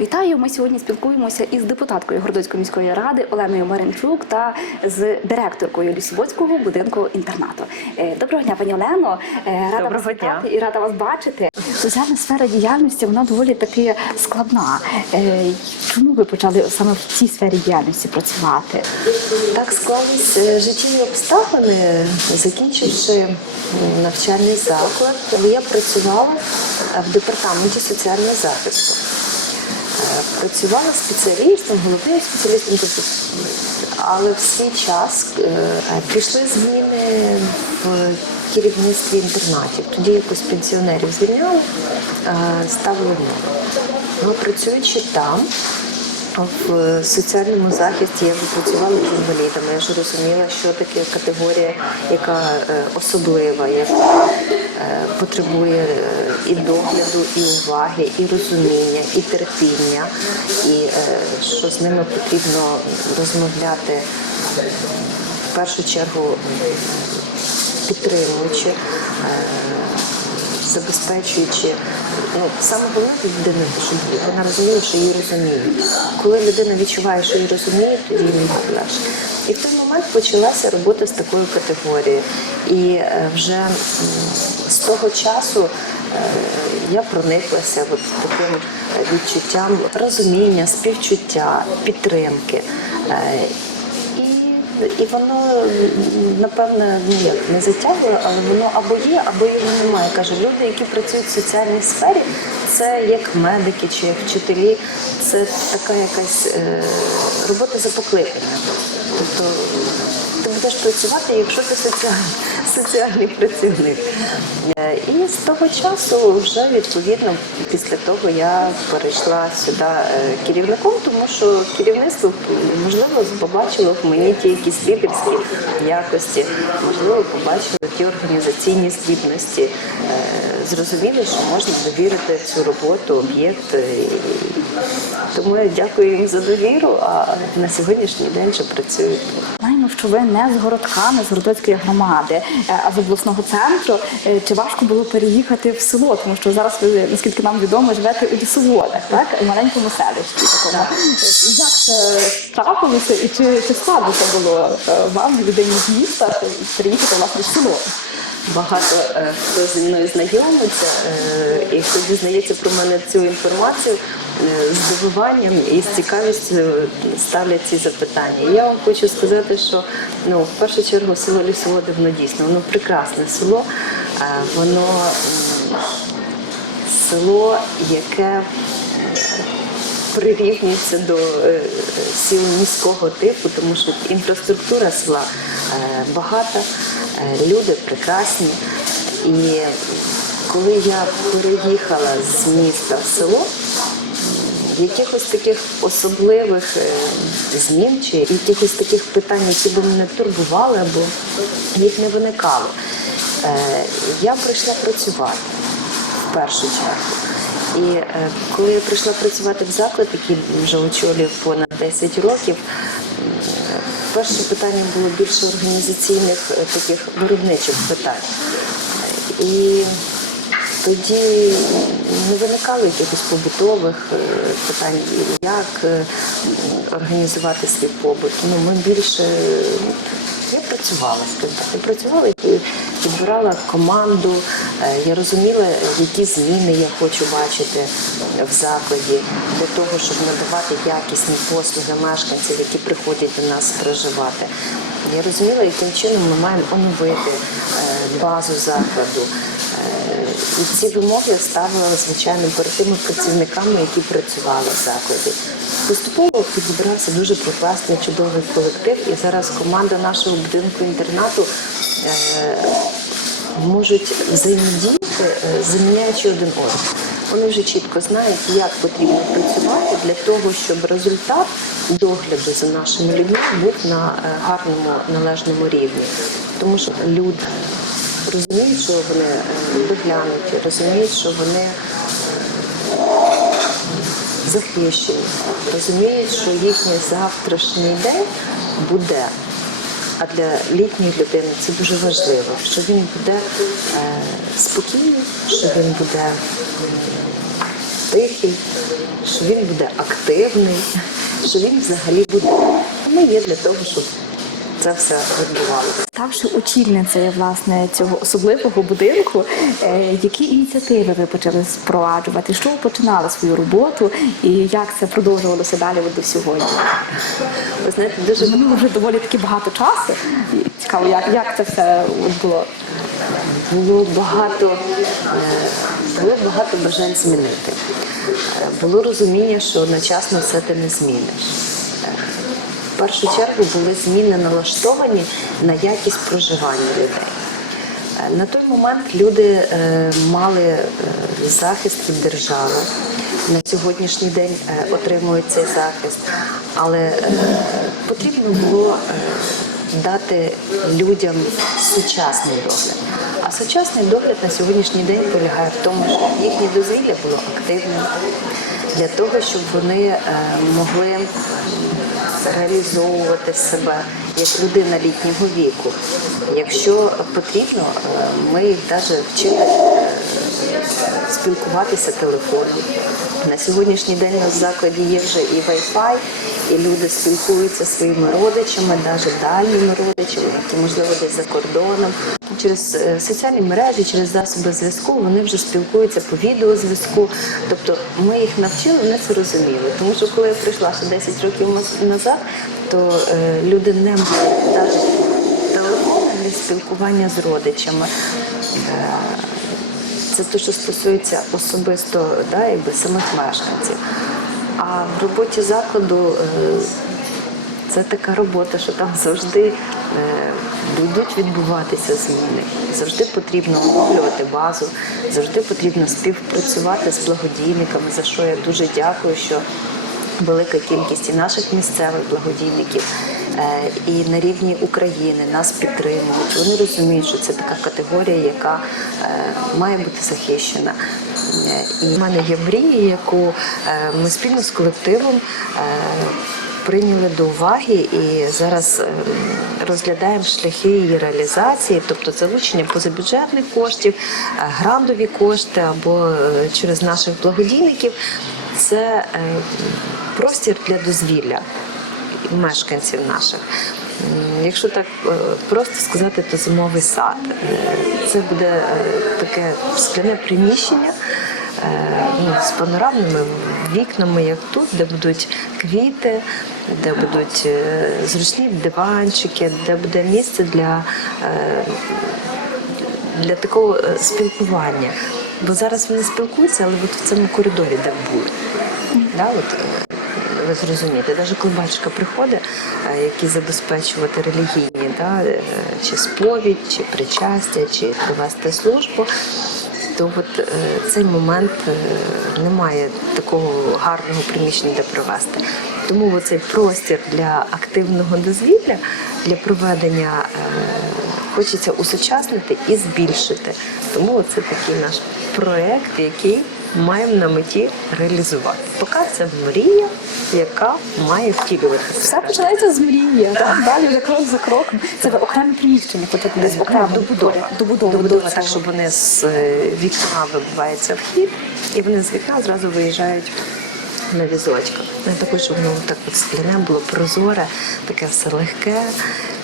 Вітаю! Ми сьогодні спілкуємося із депутаткою Городоцької міської ради Оленою Маринчук та з директоркою Лісоводського будинку інтернату. Е, Доброго дня, пані Олено. Е, Рада Доброго вас дня. і рада вас бачити. Соціальна сфера діяльності вона доволі таки складна. Е, Чому ви почали саме в цій сфері діяльності працювати? Так склались життєві обставини, закінчивши навчальний заклад, я працювала в департаменті соціального захисту. Працювала спеціалістом, головним спеціалістом, тобто, але в свій час е, пішли зміни в керівництві інтернатів. Тоді якось пенсіонерів звільняли, е, ставили нових. Ну, працюючи там, в соціальному захисті я працювала з інвалідами. Я вже розуміла, що таке категорія, яка е, особлива, яка е, потребує е, і догляду, і уваги, і розуміння, і терпіння, і е, що з ними потрібно розмовляти е, в першу чергу підтримуючи. Забезпечуючи ну саме головне для людини, щоб вона розуміла, що її розуміють. Коли людина відчуває, що її розуміють, тоді їй легше. І в той момент почалася робота з такою категорією. І е, вже з того часу е, я прониклася от таким е, відчуттям розуміння, співчуття, підтримки. І, воно напевне ніяк не затягує, але воно або є, або його немає. Каже, люди, які працюють в соціальній сфері, це як медики чи як вчителі, це така якась е, робота за покликанням. Тобто ти будеш працювати, якщо ти соціальний, соціальний працівник. Е, І з того часу вже відповідно після того я перейшла сюди е, керівником, тому що керівництво можливо побачило в мені ті якісь лідерські якості, можливо, побачило ті організаційні здібності, е, зрозуміли, що можна довірити цю роботу, об'єкт. Тому я дякую їм за довіру, а на сьогоднішній день вже працюю. Знаємо, що ви не з городка, не з городоцької громади, е, а з обласного центру. Е, Чи важко було переїхати в село? Тому що зараз ви, наскільки нам відомо, живете у лісоводах, так? У маленькому селищі такому. Як це трапилося і чи, чи складно це було е, вам, людині з міста, переїхати власне в село? Багато хто зі мною знайомиться і хто дізнається про мене цю інформацію здивуванням і з цікавістю ставлять ці запитання. Я вам хочу сказати, що ну в першу чергу село Лісоводи воно дійсно воно прекрасне село, е, воно село, яке прирівнюється до е, сіл міського типу, тому що інфраструктура села е, багата, е, люди прекрасні. І коли я переїхала з міста в село, якихось таких особливих е, змін чи якихось таких питань, які б мене турбували, або їх не виникало. Е, Я прийшла працювати в першу чергу. І е, коли я прийшла працювати в заклад, який вже очолює понад 10 років, перше питання було більше організаційних таких виробничих питань. І тоді не виникало якихось побутових е, питань, як е, організувати свій побут. Ну, ми більше я працювала, скажімо так. Я працювала і підбирала команду, е, я розуміла, які зміни я хочу бачити в закладі для того, щоб надавати якісні послуги мешканців, які приходять до нас проживати. Я розуміла, яким чином ми маємо оновити базу закладу. І ці вимоги ставила, звичайно, перед тими працівниками, які працювали в закладі. Поступово підібрався дуже прекрасний, чудовий колектив, і зараз команда нашого будинку інтернату е, можуть взаємодіяти, е, заміняючи один одного. Вони вже чітко знають, як потрібно працювати для того, щоб результат догляду за нашими людьми був на е, гарному належному рівні. Тому що люди розуміють, що вони е, доглянуті, розуміють, що вони захищені, розуміють, що їхній завтрашній день буде. А для літньої людини це дуже важливо, що він буде е, спокійний, що він буде тихий, що він буде активний, що він взагалі буде. Ми є для того, щоб це все відбувалося. Ставши очільницею власне цього особливого будинку, е, які ініціативи ви почали впроваджувати? Що ви починали свою роботу і як це продовжувалося далі до сьогодні? Ви знаєте, дуже Минуло вже доволі таки багато часу. Цікаво, як, як це все було? було багато, е, було багато бажань змінити. Е, Було розуміння, що одночасно все ти не зміниш. Першу чергу були зміни налаштовані на якість проживання людей. Е, На той момент люди е, мали е, захист від держави. На сьогоднішній день отримують цей захист, але потрібно було дати людям сучасний догляд. А сучасний догляд на сьогоднішній день полягає в тому, щоб їхнє дозвілля було активним для того, щоб вони могли реалізовувати себе як людина літнього віку. Якщо потрібно, е, ми їх навіть вчили спілкуватися телефоном. На сьогоднішній день у закладі є вже і Wi-Fi, і люди спілкуються зі своїми родичами, навіть дальніми родичами, які можливо десь за кордоном. Через е, соціальні мережі, через засоби зв'язку вони вже спілкуються по відеозв'язку. Тобто ми їх навчили, вони це розуміли. Тому що коли я прийшла ще 10 років назад, то е, люди не мали навіть телефону для спілкування з родичами. Це те, що стосується особисто да, якби, самих мешканців. А в роботі закладу е, це така робота, що там завжди е, будуть відбуватися зміни. Завжди потрібно оновлювати базу, завжди потрібно співпрацювати з благодійниками, за що я дуже дякую, що велика кількість і наших місцевих благодійників і на рівні України нас підтримують. Вони розуміють, що це така категорія, яка е, має бути захищена. Е, І в мене є мрія, яку е, ми спільно з колективом. е, Прийняли до уваги і зараз е, розглядаємо шляхи її реалізації, тобто залучення позабюджетних коштів, е, грантові кошти або е, через наших благодійників. Це е, простір для дозвілля мешканців наших. Якщо так е, просто сказати, то зимовий сад. Е, Це буде е, таке скляне приміщення ну, з панорамними вікнами, як тут, де будуть квіти, де будуть зручні диванчики, де буде місце для. Для такого спілкування. Бо зараз вони спілкуються, але от в цьому коридорі, де були. Да, от, ви зрозумієте, навіть коли батюшка приходить, е, який забезпечувати релігійні, да, е, чи сповідь, чи причастя, чи провести службу, то от е, цей момент немає такого гарного приміщення, де провести. Тому оцей простір для активного дозвілля, для проведення хочеться усучаснити і збільшити. Тому це такий наш проект, який маємо на меті реалізувати. Поки це мрія, яка має втілюватися. Все починається з мрії, так? далі вже крок за кроком. Це ви окреме приміщення, потрібно десь окремо добудова. добудова, Добудова так, щоб вони з е, вікна вибивається вхід, і вони з вікна зразу виїжджають на візочках. Ну, також, щоб воно так от скляне було прозоре, таке все легке.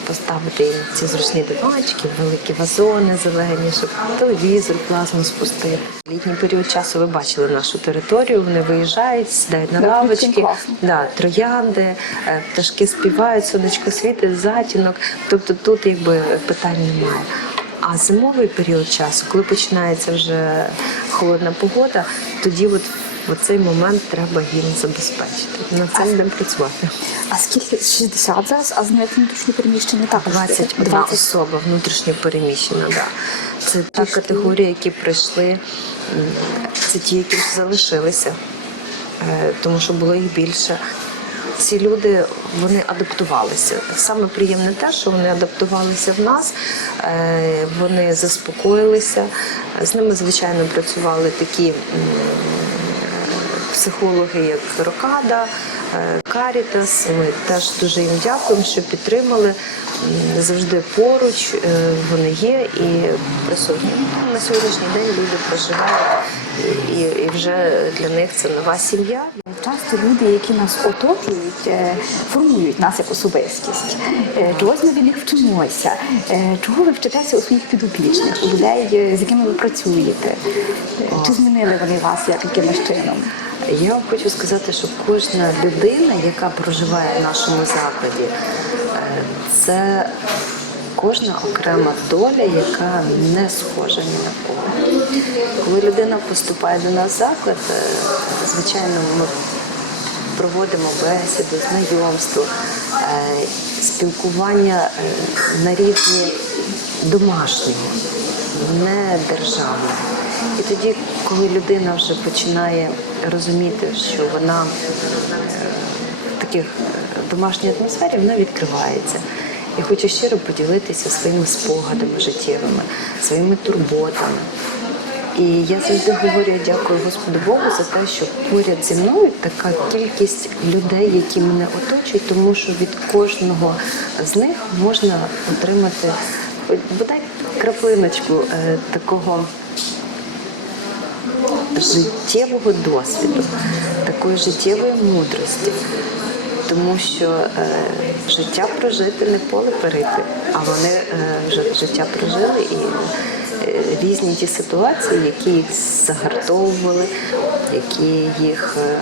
Поставити їм ці зручні диванчики, великі вазони зелені, щоб телевізор плазму спустити. Літній період часу ви бачили нашу територію. Вони виїжджають, сідають на лавочки, да, троянди, е, пташки співають, сонечко світить, затінок. Тобто тут якби питань немає. А зимовий період часу, коли починається вже холодна погода, тоді от в цей момент треба їм забезпечити. Над цим будемо працювати. А скільки 60 зараз, а знаєте, внутрішнє приміщення також 21 20. особа внутрішньо переміщена. Да. Це та категорія, які прийшли, це ті, які залишилися, е, тому що було їх більше. Ці люди вони адаптувалися. Саме приємне те, що вони адаптувалися в нас, е, вони заспокоїлися. З ними, звичайно, працювали такі психологи, як Рокада, е, Карітас. Ми теж дуже їм дякуємо, що підтримали. завжди поруч, е, вони є і присутні. На сьогоднішній день люди проживають, і, і вже для них це нова сім'я. Часто люди, які нас оточують, е, формують нас як особистість. Е, Чогось ми від них вчимося. Е, Чого ви вчитеся у своїх підопічних, у людей, е, з якими ви працюєте? Е, Чи змінили вони вас як якимось чином? Я вам хочу сказати, що кожна людина, яка проживає в нашому закладі, е, це кожна окрема доля, яка не схожа ні на кого. Коли людина поступає до нас в заклад, е, звичайно, ми проводимо бесіду, знайомство, е, спілкування е, на рівні домашнього, не державного. І тоді, коли людина вже починає розуміти, що вона в таких домашній атмосфері, вона відкривається. Я хочу щиро поділитися своїми спогадами життєвими, своїми турботами. І я завжди говорю, дякую Господу Богу за те, що поряд зі мною така кількість людей, які мене оточують, тому що від кожного з них можна отримати бодай краплиночку е, такого життєвого досвіду, такої життєвої мудрості. Тому що е, життя прожити не поле перейти, а вони е, життя прожили і різні ті ситуації, які їх загартовували, які їх е,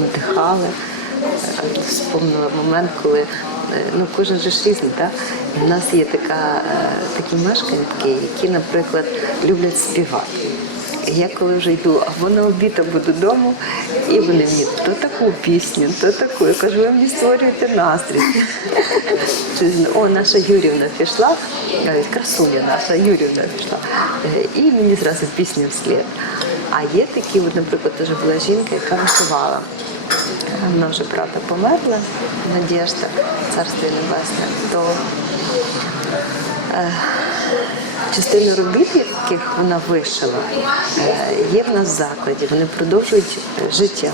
надихали. Е, Вспомнила момент, коли е, ну кожен же ж різний, так? В нас є така, е, такі мешканки, які, наприклад, люблять співати. Я коли вже йду або на обід, або додому, і вони мені то таку пісню, то таку. Я кажу, ви мені створюєте настрій. О, наша Юрівна пішла, кажуть, красуня наша Юрівна пішла. І мені зразу пісню вслід. А є такі, от, наприклад, теж була жінка, яка вишивала. Вона вже правда померла, Надєжда, царство небесне, то частину робіт, яких вона вишила, е, є в нас в закладі. Вони продовжують е, життя,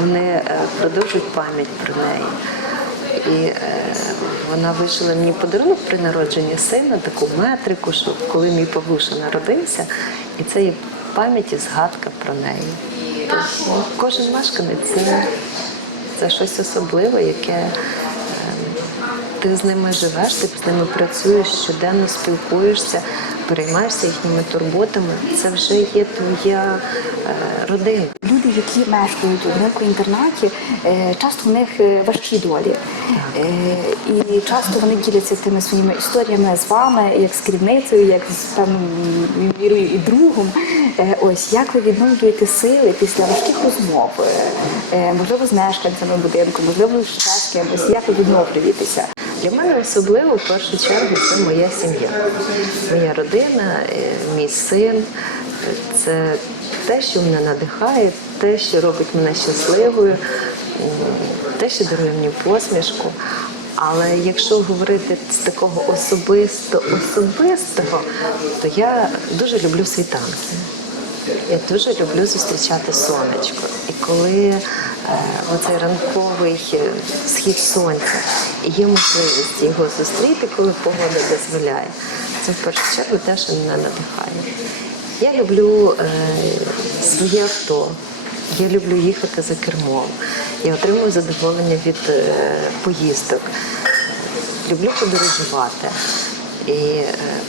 вони е, продовжують пам'ять про неї. І е, вона вишила мені подарунок при народженні сина, таку метрику, що коли мій Павлуша народився, і це є пам'ять і згадка про неї. Тобто, кожен мешканець це, це щось особливе, яке е, ти з ними живеш, ти з ними працюєш, щоденно спілкуєшся, переймаєшся їхніми турботами. Це вже є твоя е, родина. Люди, які мешкають у великому інтернаті, е, часто в них е, важкі долі. І часто вони діляться тими своїми історіями з вами, як з керівницею, як з певною мірою і другом. Ось як ви відновлюєте сили після важких розмов, можливо, з мешканцями будинку, можливо, ще з кимось. Як ви відновлюєтеся? Для мене особливо в першу чергу це моя сім'я, моя родина, е, мій син. Це те, що мене надихає, те, що робить мене щасливою, те, що дарує мені посмішку. Але якщо говорити з такого особисто особистого, то я дуже люблю світанки. Я дуже люблю зустрічати сонечко. І коли оцей ранковий е, схід сонця і є можливість його зустріти, коли погода дозволяє, це в першу чергу те, що мене надихає. Я люблю е, своє авто. Я люблю їхати за кермом. Я отримую задоволення від е, поїздок. Люблю подорожувати. І е,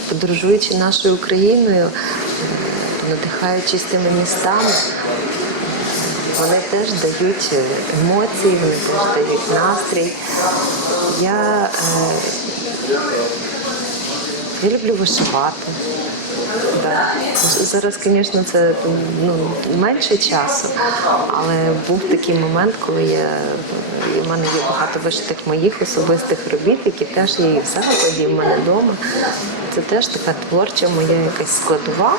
подорожуючи нашою Україною, е, надихаючись тими містами, вони теж дають е, емоції, вони теж дають настрій. Я, е, я люблю вишивати. Да. Зараз, звісно, це ну, менше часу, але був такий момент, коли я, в мене є багато вишитих моїх особистих робіт, які теж є і в закладі, в мене вдома. Це теж така творча моя якась складова,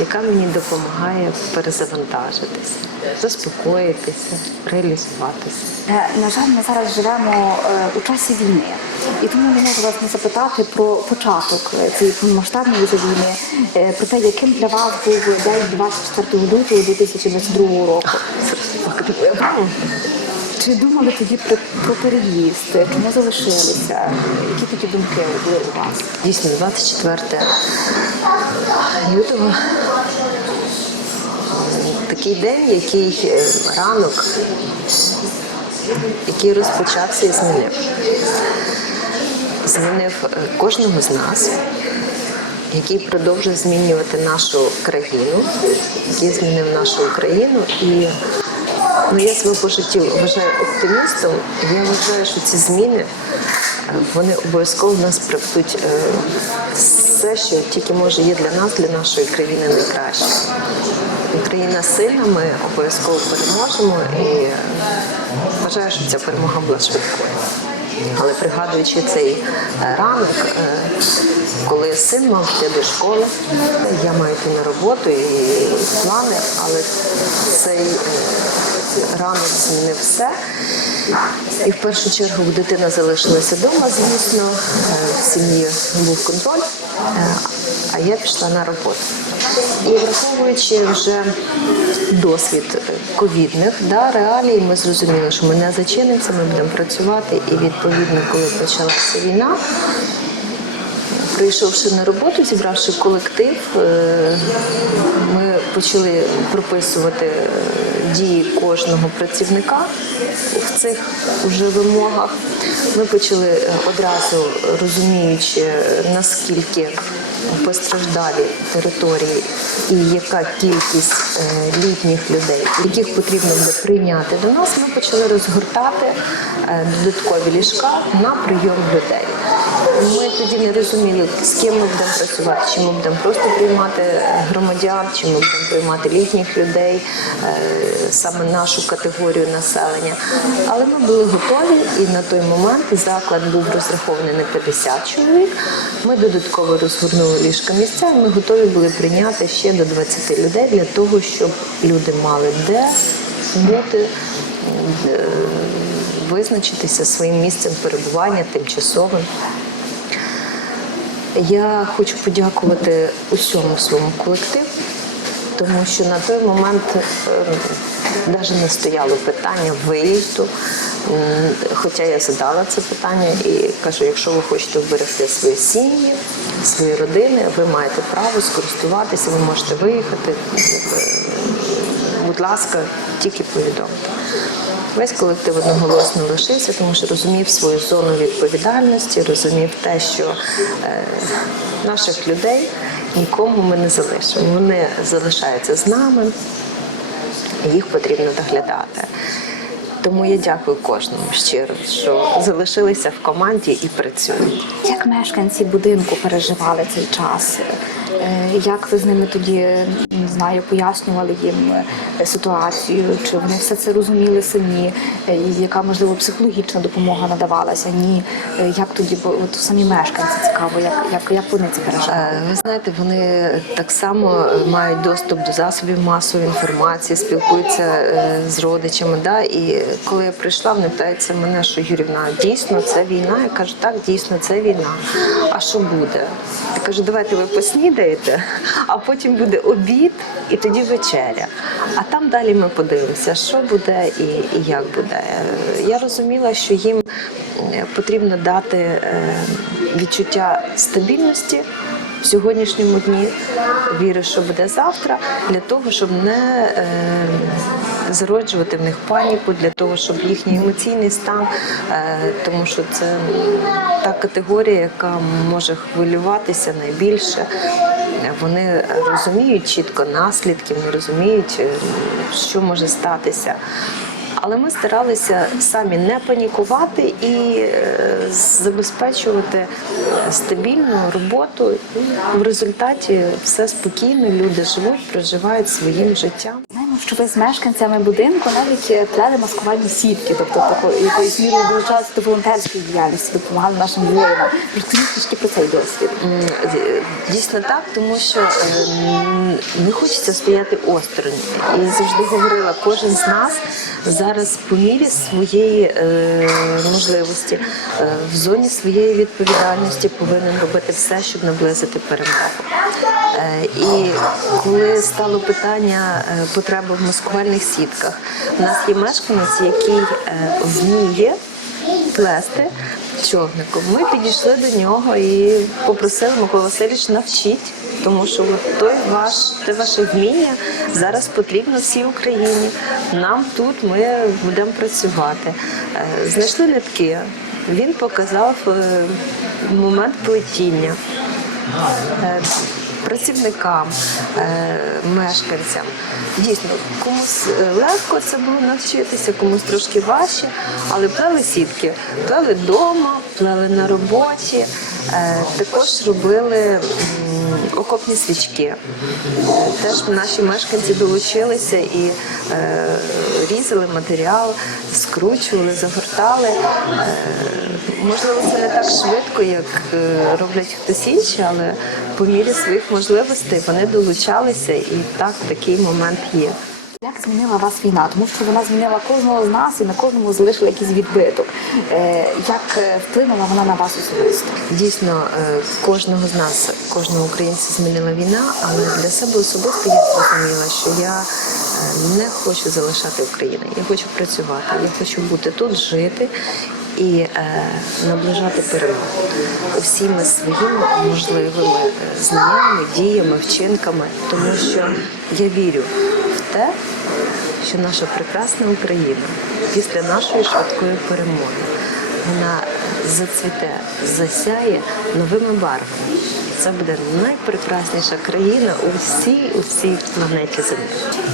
яка мені допомагає перезавантажитися, заспокоїтися, реалізуватися. Е, На жаль, ми зараз живемо е, у часі війни, і тому не можу вас не запитати про початок е, цієї повномасштабної війни, про те, яким для вас був день 24 лютого 2022 року. Чи думали тоді про, про переїзд? Чому залишилися? Які тоді думки були у вас? Дійсно, 24 лютого такий день, який е, ранок, який розпочався і змінив. Змінив е, кожного з нас, який продовжує змінювати нашу країну, який змінив нашу Україну. І ну, я себе по житті вважаю оптимістом. Я вважаю, що ці зміни е, вони обов'язково в нас приведуть все, що тільки може є для нас, для нашої країни найкраще. Україна сильна, ми обов'язково переможемо і вважаю, що ця перемога була швидкою. Але пригадуючи цей е, ранок, е, коли син мав йти до школи, я маю йти на роботу і плани, але цей е, ранок змінив все. І в першу чергу дитина залишилася вдома, звісно, в сім'ї був контроль, а я пішла на роботу. І враховуючи вже досвід е, ковідних да, реалій, ми зрозуміли, що ми не зачинимося, ми будемо працювати. І відповідно, коли почалася війна, прийшовши на роботу, зібравши колектив, е, ми почали прописувати е, дії кожного працівника в цих вже вимогах. Ми почали одразу розуміючи, наскільки постраждалі території і яка кількість е, літніх людей, яких потрібно буде прийняти до нас, ми почали розгортати е, додаткові ліжка на прийом людей. Ми тоді не розуміли, з ким ми будемо працювати, чи ми будемо просто приймати громадян, чи ми будемо приймати літніх людей, е, саме нашу категорію населення. Але ми були готові, і на той момент заклад був розрахований на 50 чоловік. Ми додатково розгорнули ліжка місця, ми готові були прийняти ще до 20 людей для того, щоб люди мали де бути. е, Визначитися своїм місцем перебування тимчасовим. Я хочу подякувати усьому своєму колективу, тому що на той момент навіть не стояло питання виїзду. Хоча я задала це питання і кажу, якщо ви хочете вберегти свої сім'ї, свої родини, ви маєте право скористуватися, ви можете виїхати. Будь ласка, тільки повідомте. Весь колектив одноголосно лишився, тому що розумів свою зону відповідальності, розумів те, що е, наших людей нікому ми не залишимо. Вони залишаються з нами, їх потрібно доглядати. Тому я дякую кожному щиро, що залишилися в команді і працюють. Як мешканці будинку переживали цей час? Е, Як ви з ними тоді не знаю, пояснювали їм е, ситуацію? Чи вони все це розуміли самі? Е, Яка можливо психологічна допомога надавалася? Ні, як тоді от самі мешканці цікаво, як, як, як вони це переживали? Ви знаєте, вони так само мають доступ до засобів масової інформації, спілкуються з родичами. Да? І коли я прийшла, вони питаються мене, що Юрівна, дійсно це війна. Я кажу, так, дійсно, це війна. А що буде? Я кажу, давайте ви поснідаєте, а потім буде обід і тоді вечеря. А там далі ми подивимося, що буде і, і як буде. Я розуміла, що їм е, потрібно дати е, відчуття стабільності сьогоднішньому дні. Вірю, що буде завтра, для того, щоб не е, зароджувати в них паніку, для того, щоб їхній емоційний стан, е, тому що це та категорія, яка може хвилюватися найбільше. Вони розуміють чітко наслідки, вони розуміють, е, що може статися. Але ми старалися самі не панікувати і е, забезпечувати стабільну роботу. І в результаті все спокійно, люди живуть, проживають своїм життям. Знаємо, що ви з мешканцями будинку навіть е, плели маскувальні сітки, тобто такої якоїсь мірою долучалися до волонтерської діяльності, допомагали нашим воїнам. Розкажіть трішки про цей досвід. Дійсно так, тому що е, не хочеться стояти осторонь. І завжди говорила, кожен з нас зараз по мірі своєї е, можливості, е, в зоні своєї відповідальності повинен робити все, щоб наблизити перемогу. Е, І коли стало питання е, потреби в маскувальних сітках. У нас є мешканець, який е, вміє плести човником. Ми підійшли до нього і попросили Микола Васильович навчіть, тому що той ваш, те ваше вміння зараз потрібно всій Україні. Нам тут ми будемо працювати. Е, Знайшли нитки. Він показав е, момент плетіння е, працівникам, мешканцям. Дійсно, комусь легко це було навчитися, комусь трошки важче, але плели сітки, плели вдома, плели на роботі, також робили окопні свічки. Теж наші мешканці долучилися і е, різали матеріал, скручували, загортали. Е, Можливо, це не так швидко, як е, роблять хтось інший, але по мірі своїх можливостей вони долучалися, і так такий момент є. Як змінила вас війна? Тому що вона змінила кожного з нас і на кожному залишила якийсь відбиток. Е, Як е, вплинула вона на вас особисто? Дійсно, кожного з нас, кожного українця змінила війна, але для себе особисто я зрозуміла, що я е, не хочу залишати Україну. Я хочу працювати, я хочу бути тут, жити і е, наближати перемогу всіми своїми можливими е, знаннями, діями, вчинками, тому що я вірю в те, що наша прекрасна Україна після нашої швидкої перемоги вона зацвіте, засяє новими барвами. Це буде найпрекрасніша країна у всій у всій планеті Землі.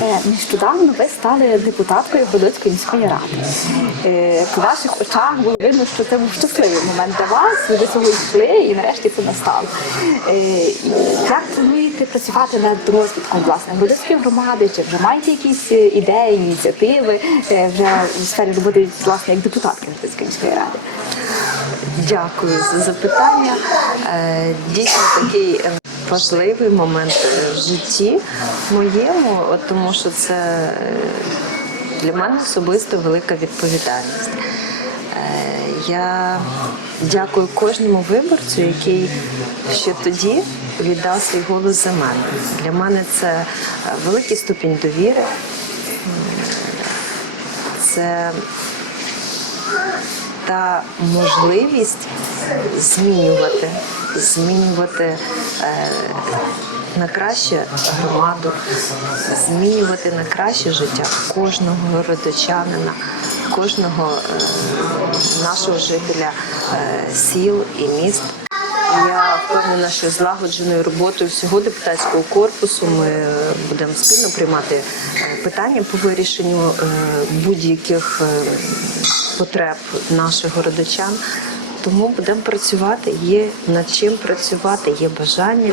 Е, Нещодавно ви стали депутаткою Городоцької міської ради. Е, По ваших очах було видно, що це був щасливий момент для вас. Ви до цього йшли і нарешті це настало. Е, Як плануєте працювати над розвитком власне Городоцької громади? Чи вже маєте якісь е, ідеї, ініціативи е, вже в сфері роботи власне як депутатки Городоцької міської ради? Дякую за запитання. Е, Дійсно такий важливий момент в житті моєму, тому що це для мене особисто велика відповідальність. Я дякую кожному виборцю, який ще тоді віддав свій голос за мене. Для мене це е, великий ступінь довіри. Це та можливість змінювати, змінювати е, на краще громаду, змінювати на краще життя кожного городочанина, кожного е, нашого жителя сіл і міст. Я впевнена, що злагодженою роботою всього депутатського корпусу ми е, будемо спільно приймати е, питання по вирішенню е, будь-яких потреб наших городочан. Тому будемо працювати. Є над чим працювати, є бажання.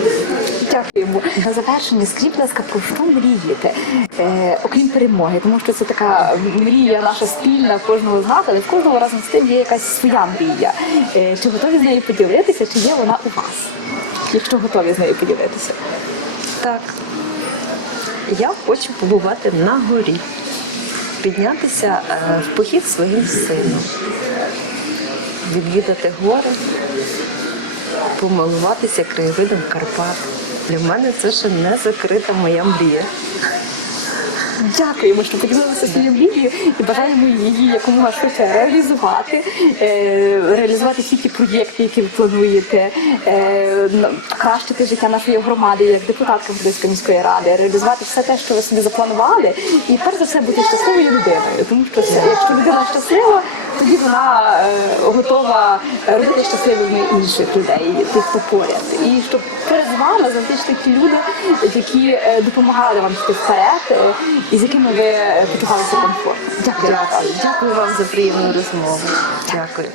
Дякуємо. На завершення, будь ласка, про що мрієте, е, окрім перемоги? Тому що це така мрія наша спільна кожного з нас, але в кожного разом з тим є якась своя мрія. Е, чи готові з нею поділитися, чи є вона у вас? Якщо готові з нею поділитися. Так, я хочу побувати на горі, піднятися е, в похід своїм сином, відвідати гори, помилуватися краєвидом Карпат. Для мене це ще не закрита моя мрія. Дякуємо, що поділилися своєю мрією і бажаємо її якомога швидше реалізувати, е, реалізувати всі ті проєкти, які ви плануєте, е, покращити життя нашої громади як депутатка Городської міської ради, реалізувати все те, що ви собі запланували, і перш за все бути щасливою людиною. Тому що якщо людина щаслива, тоді вона е, готова робити щасливими інших людей, тих, хто поряд. І щоб перед вами завжди йшли ті люди, які е, допомагали вам йти вперед, е, і з якими ви почувалися комфортно. Дякую. Дякую вам за приємну розмову. Дякую.